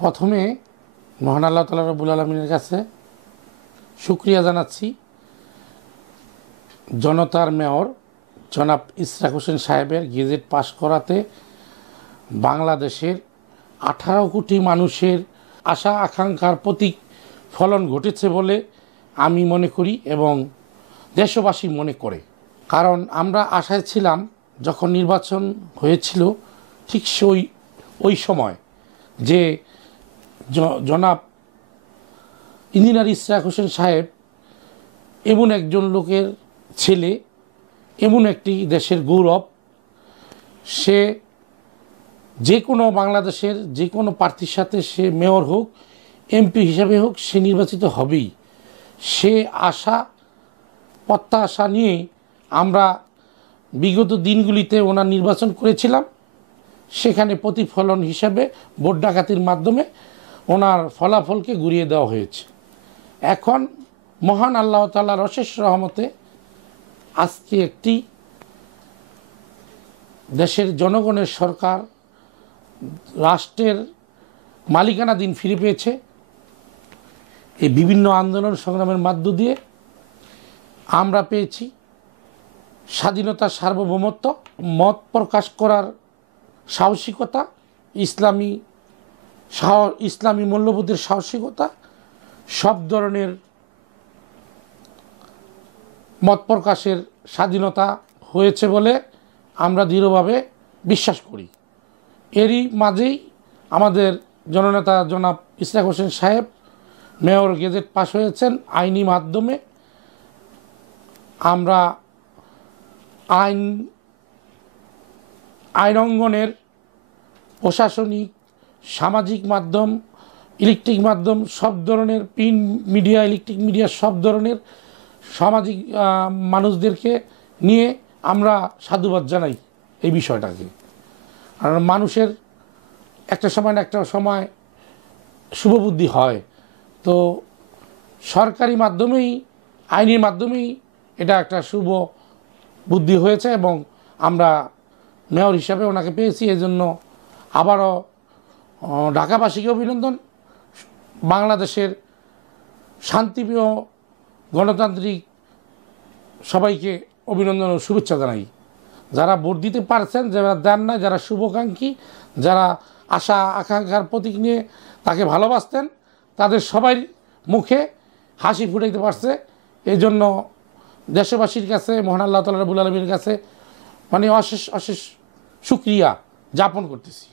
প্রথমে মহান আল্লাহ তাআলা রব্বুল আলামিনের কাছে শুকরিয়া জানাচ্ছি জনতার মেয়র জনাব ইশরাক হোসেন সাহেবের গেজেট পাশ করাতে বাংলাদেশের 18 কোটি মানুষের আশা আকাঙ্ক্ষার প্রতিফলন ঘটেছে বলে আমি মনে করি এবং দেশবাসী মনে করে। কারণ আমরা আশায় ছিলাম যখন নির্বাচন হয়েছিল ঠিক ওই সময় যে জনাব ইঞ্জিনিয়ার ইশরাক হোসেন সাহেব এমন একজন লোকের ছেলে, এমন একটি দেশের গৌরব, সে যে কোনো বাংলাদেশের যে কোনো প্রার্থীর সাথে সে মেয়র হোক, এমপি হিসাবে হোক, সে নির্বাচিত হবেই। সে আশা প্রত্যাশা নিয়ে আমরা বিগত দিনগুলিতে ওনার নির্বাচন করেছিলাম। সেখানে প্রতিফলন হিসাবে ভোট ডাকাতির মাধ্যমে ওনার ফলাফলকে ঘুরিয়ে দেওয়া হয়েছে। এখন মহান আল্লাহ তাআলার অশেষ রহমতে আজকে একটি দেশের জনগণের সরকার রাষ্ট্রের মালিকানাধীন ফিরে পেয়েছে। এই বিভিন্ন আন্দোলন সংগ্রামের মধ্য দিয়ে আমরা পেয়েছি স্বাধীনতা, সার্বভৌমত্ব, মত প্রকাশ করার সাহসিকতা, ইসলামী মূল্যবোধের সাহসিকতা, সব ধরনের মত প্রকাশের স্বাধীনতা হয়েছে বলে আমরা দৃঢ়ভাবে বিশ্বাস করি। এরই মাঝেই আমাদের জননেতা জনাব ইশরাক হোসেন সাহেব মেয়র গেজেট পাশ হয়েছেন আইনি মাধ্যমে। আমরা আইন অঙ্গনের প্রশাসনিক, সামাজিক মাধ্যম, ইলেকট্রিক মাধ্যম, সব ধরনের প্রিন্ট মিডিয়া, ইলেকট্রিক মিডিয়া, সব ধরনের সামাজিক মানুষদেরকে নিয়ে আমরা সাধুবাদ জানাই এই বিষয়টাকে। আর মানুষের একটা সময় শুভবুদ্ধি হয়, তো সরকারি মাধ্যমেই, আইনের মাধ্যমেই এটা একটা শুভ বুদ্ধি হয়েছে এবং আমরা মেয়র হিসাবে ওনাকে পেয়েছি। এই জন্য আবারও ঢাকাবাসীকে অভিনন্দন, বাংলাদেশের শান্তিপ্রিয় গণতান্ত্রিক সবাইকে অভিনন্দন ও শুভেচ্ছা জানাই। যারা ভোট দিতে পারছেন, যারা দেন না, যারা শুভাকাঙ্ক্ষী, যারা আশা আকাঙ্ক্ষার প্রতীক নিয়ে তাকে ভালোবাসতেন, তাদের সবাই মুখে হাসি ফুটাইতে পারছে। এই জন্য দেশবাসীর কাছে মহান আল্লাহ তাআলা রব্বুল আলামিনের কাছে অশেষ শুকরিয়া জ্ঞাপন করতেছি।